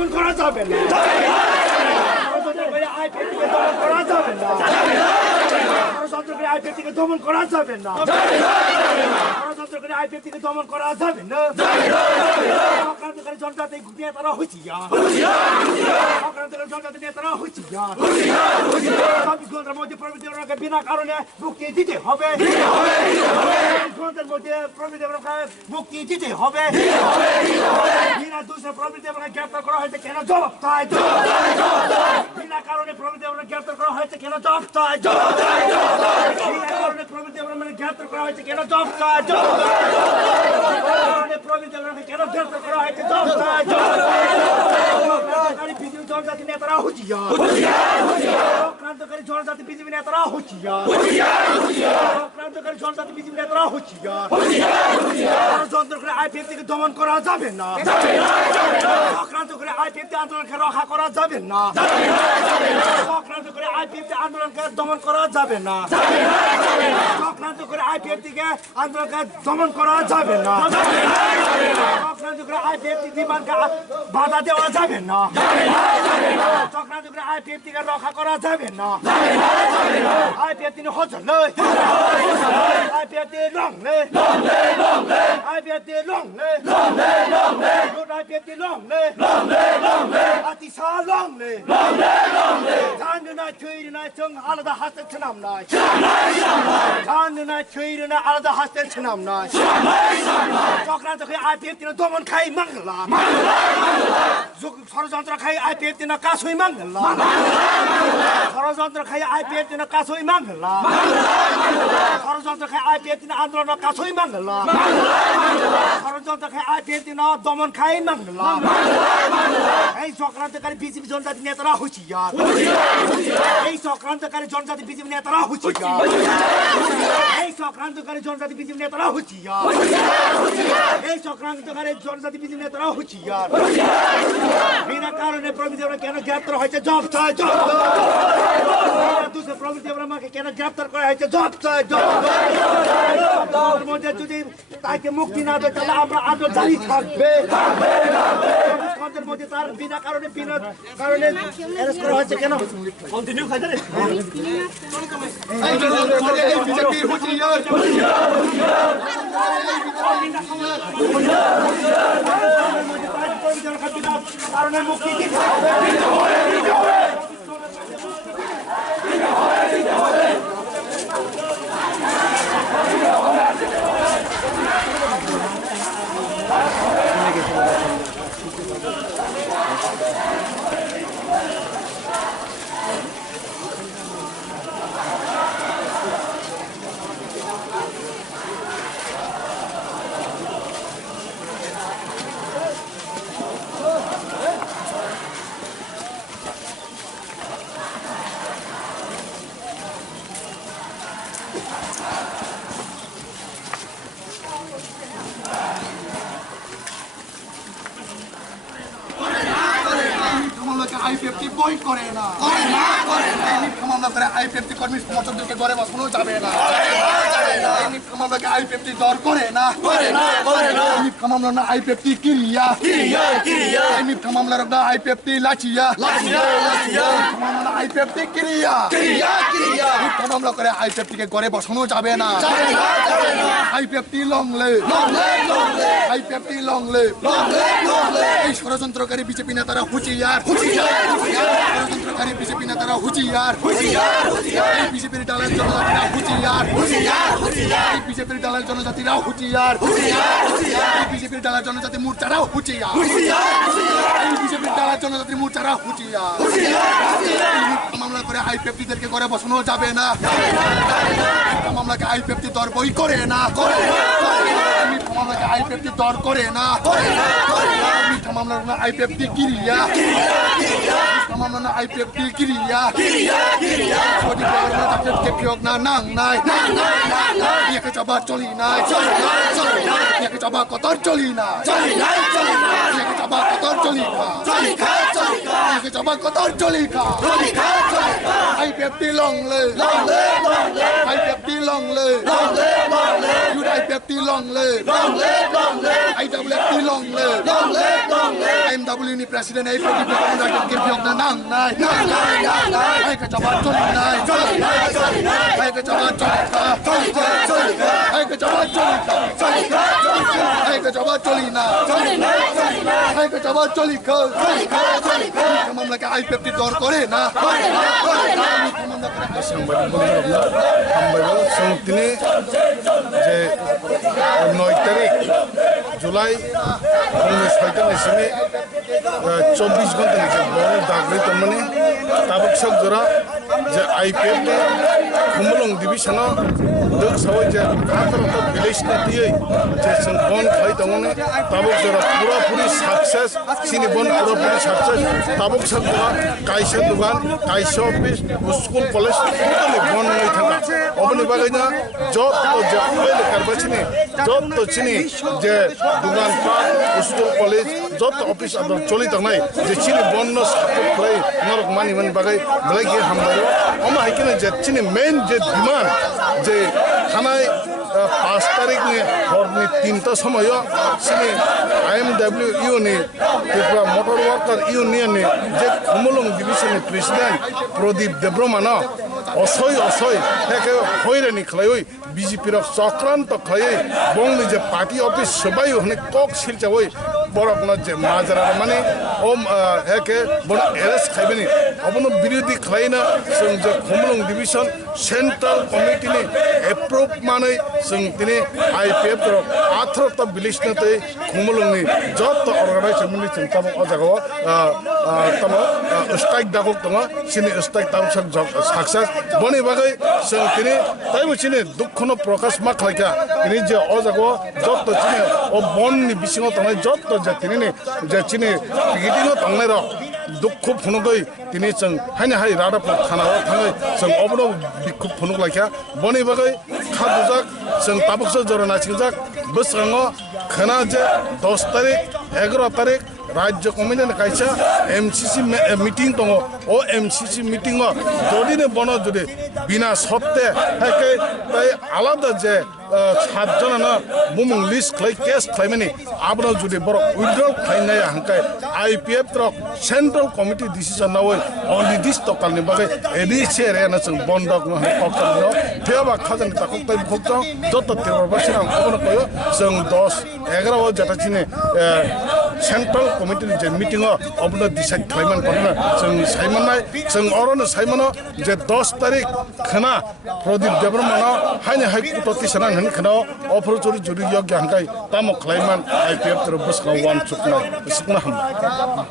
দমন করা যাবে না ষড়যন্ত্র করে আইপিএফটিকে দমন করা যাবে না ষড়যন্ত্র করে আইপিএফটিকে দমন করা যাবে না ষড়যন্ত্র করে আইপিএফটিকে দমন করা যাবে না চক্রান্তকারী জনজাতি নেতারা হুঁশিয়ার চক্রান্তকারী জনজাতি নেতারা হুঁশিয়ার 24 ঘন্টার মধ্যে প্রবৃত্তি বিনা কারণে মুক্তি দিতে হবে 24 ঘন্টার মধ্যে প্রবৃত্তি মুক্তি দিতে হবে বিনা দোষে প্রবৃত্তি গ্রেপ্তার করা হয়েছে কেন জবাব চাই বিনা কারণে প্রবৃত্তি গ্রেপ্তার করা হয়েছে কেন জবাব চাই বিনা কারণে প্রবৃত্তি গ্রেপ্তার করা হয়েছে কেন জবাব চাই প্রবৃত্তি কেন গ্রেপ্তার করা হয়েছে জবাব চাই বিজেপি জনজাতি নেতারা হুঁশিয়ার চক্রান্তকারী জনজাতি বিজেপি নেতারা হুঁশিয়ার চক্রান্তকারী জনজাতি বিজেপি নেতারা হুঁশিয়ার ষড়যন্ত্র করে আইপিএফটিকে দমন করা যাবে না চক্রান্ত করে আইপিএফটি আন্দোলনকে রক্ষা করা যাবে না চক্রান্ত করে আইপিএফটি আন্দোলনকে দমন করা যাবে না চক্রান্ত করে আইপিএফটিকে আন্দোলনকে দমন করা যাবে না চক্রান্ত করে আইপিএফটি বিমানকে বাধা দেওয়া যাবে না চক্রান্ত করে আইপিএফটিকে রক্ষা করা যাবে না আইপিএফটি হজলে আইপিএফটি লংলে আইপিএফটি লংলে আইপিএফটি লংলে আতিশা লংলে জানুনাই থৈরনাই जों আলাদা হাসতে ছিলাম না জানুনাই থৈরনাই আলাদা হাসতে ছিলাম না চক্রান্ত করে আইপিএফটি দমন খাই মাংলা ষড়যন্ত্র খাই আইপিএফটি না কাছই মাংলা ষড়যন্ত্র খাই আইপিএফটি না কাছই মাংলা ষড়যন্ত্র খাই আইপিএফটি না আন্দোলন কাছই মাংলা ষড়যন্ত্র খাই আইপিএফটি না দমন খাই মাংলা এই চক্রান্তকারী বিজেপি জনজাতি নেতারা হুঁশিয়ার এই চক্রান্তকারী জনজাতি বিজেপি নেতারা হুঁশিয়ার এই চক্রান্তকারী জনজাতি বিজেপি নেতারা হুঁশিয়ার এই চক্রান্তকারী জনজাতি বিজেপি নেতারা হুঁশিয়ার বিনা কারণে প্রবৃত্তি কেন গ্রেপ্তার হয়েছে জব চাই দুশো প্রবৃত্তি আমাকে কেন গ্রেপ্তার করা হয়েছে জব চাই মধ্যে যদি তাকে মুক্তি না দেয় তাহলে আমরা আরো জারি থাকবে মধ্যে তার বিনা কারণে অ্যারেস্ট করা হয়েছে কেন কন্টিনিউ খাইতে কারণে মুক্তি দিতে হবে আইপিএফটি বই করে না মামলা করে আইপিএফটি কর্মী সমর্থকদেরকে ঘরে বসানো যাবে না মামলাকে আইপিএফটি দর করে না মামলা না আইপিএফটি কিরিয়া মামলার না আইপিএফটি লাচিয়া মামলা আইপিএফটি কিরিয়া মামলা করে আইপিএফটিকে ঘরে বসানো যাবে না আইপিএফটি লংলে আইপিএফটি লংলে এই ষড়যন্ত্রকারী বিজেপি নেতারা হুঁশিয়ার ষড়যন্ত্রকারী বিজেপি নেতারা হুঁশিয়ার এই বিজেপির ডালের জনজাতিরা হুঁশিয়ার এই বিজেপির ডালের জনজাতিরা হুঁশিয়ার এই বিজেপির ডালের জনজাতি মোর্চারাও হুঁশিয়ার এই বিজেপির ডালের জনজাতি মোর্চারা হুঁশিয়ার মামলা করে আইপিএফটিদেরকে ঘরে বসানো যাবে না মামলাকে আইপিএফটি দর বই করে না মামলাকে আইপিএফটি দর করে না মামলার না আইপিএফটি কিরিয়া মামলা না আইপিএফটি কিরিয়া সঠিক ব্যবহার কেপিয়ক না নাং নাই একে চাবা চলি নাই একে চাবা কতর চলি না একে চাবা কতর চলি খা একে চাবা কতর চলি খা IPFT লংলে IPFT লংলে ইউআইপিএফটি লংলে আইডব্লিউএফটি লংলে IMW ni Presiden AIPFT Commander Kirpiok na nang nai hai ka jabat choli nai hai ka jabat choli hai ka jabat choli hai ka jabat choli na hai ka jabat choli ka মামলাকে IPFT দর করে না সাংবাদিক বন্ধুরা হামবাইবো जों दिनै যে 9 তারিখ জুলাই 6 24 ঘন্টা নিচে বড় দাগরে তমনে তাবক সব জোড়া যে IPFT খুমলং ডিভিশন দক সবাই যে আন্তর্ত ভিলেজ দিয়ে যে जों বন খাই তমনে তাবক জোড়া পুরোপুরি সাকসেস সিনি বন পুরোপুরি সাকসেস তাবক সব জোড়া কাইসা দোকান কাইসা অফিস স্কুল কলেজ টোটালি বন হয়ে থাকা অবনি বাগাইনা যত যে অয়েল কারবাচিনি যত চিনি যে দোকান পাট স্কুল কলেজ যত অফিস আদর চলি থাকনাই যে চিনি বন্য সাপোর্ট খাই নরক মানি মান বাগাই ব্লাইকে হামবাইও আমা হাইকিনে যে চিনি মেইন যে ডিমান্ড যে থানায় 5 তারিখ নি হরনি 3টা সময় চিনি IMW ইউনি ত্রিপুরা মোটর ওয়ার্কার ইউনিয়ন নি যে খুমলং ডিভিশন প্রেসিডেন্ট প্রদীপ দেব্রমানা অসয় হেকে হইরানি খালাই বিজেপি র চক্রান্ত খালাই বংনি যে পার্টি অফিস সবাই হনে কক শিলচাওই বড়কনা যে মাজারা মানে ও হেকে বড় এরেস্ট খাইবেনি অবন বিরোধী খাইনা जों যে খুমলং ডিভিশন সেন্ট্রাল কমিটি নি এপ্রুভ মানে जों দিনে IPF র 18টা বিলিশনতে খুমলংনি যত অর্গানাইজেশন নি চিন্তা অজাগো তম স্ট্রাইক দাগক দङ সিনি স্ট্রাইক তাম সাকসেস বনি বাগৈ जों দিনে তাইবো চিনি দুঃখনো প্রকাশ মা খাইকা দিনে যে অজাগো যত চিনি ও বননি বিসিङ তনাই যত যে দিনে যে চিনি পিকেটিং তংনাই র দুঃখ ফুনগৈ দিনে जों हायना हाय रादाब थानाव थाङै जों अबनो बिखुब फुनुक लायखा बनि बागै खादुजाक जों ताबुकसो जरना सिंजाक बसरंगो खना जे 10 तारिख 11 तारिख राज्य कमिटिनि कायसा MCC मिटिं दङ ओ MCC मिटिं जदिने बनो जदि बिना सत्ते हाके ताय आलादा जे 7 जनानो बुमुं लिस्ट खाय केस खायमानि आबनो जदि बर उइड्रल खायनाय हांकाय IPF त्र सेंट्रल कमिटी डिसिजन नावै अनिर्दिष्ट कालनि बागै एडिसे रेना जों बन्दक न कक्टनो थेबा खाजन ताकक ताय भक्तो जत तेवर बसिना अबनो कयो जों 10 11 जताचिने सेंट्रल कमिटी जे मिटिं अबनो डिसाइड खायमान करना जों सायमाननाय जों अरनो सायमानो जे 10 तारिख खना प्रदीप देब्रमाना हायने हाय कुटति सनान हन खना अफर चोरी जुरि योग्य हांकाय तामो खायमान IPF त्र बसखा वान चुकना सिकना हम